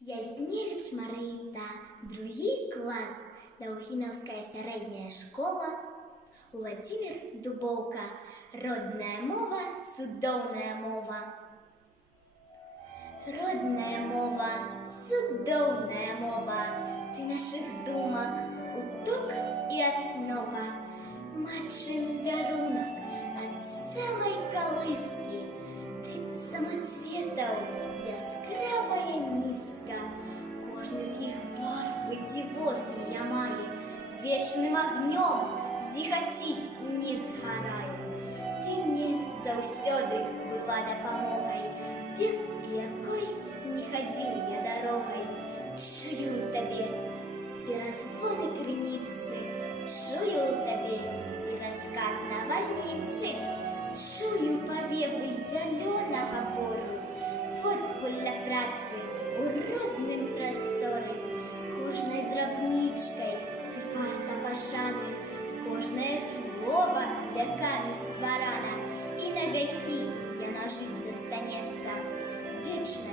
Ясневич Марыта, другі клас, Даўгінаўская сярэдняя школа, Владимир Дубоўка, родная мова, цудоўная мова. Родная мова, цудоўная мова, ты наших думак, уток і аснова. Матчын дарунак ад самай калыскі, ты самацветаў, яскравая нізка. Кожны з іх барвы дзівосныя мае, вечным агнём зіхаціць не згарае. Ты мне заўсёды была дапамогай, дзе якой не хадзіў я дарогай. Чую ў табе перазвоны крыніцы, чую ў табе і раскат навальніцы, чую павевы зялёнага бору. Водгулля працы у родным прасторы. Кожнай драбнічкай ты варта пашаны, кожнае слова вякамі стварана, і навякі яно жыць застанецца. Вечна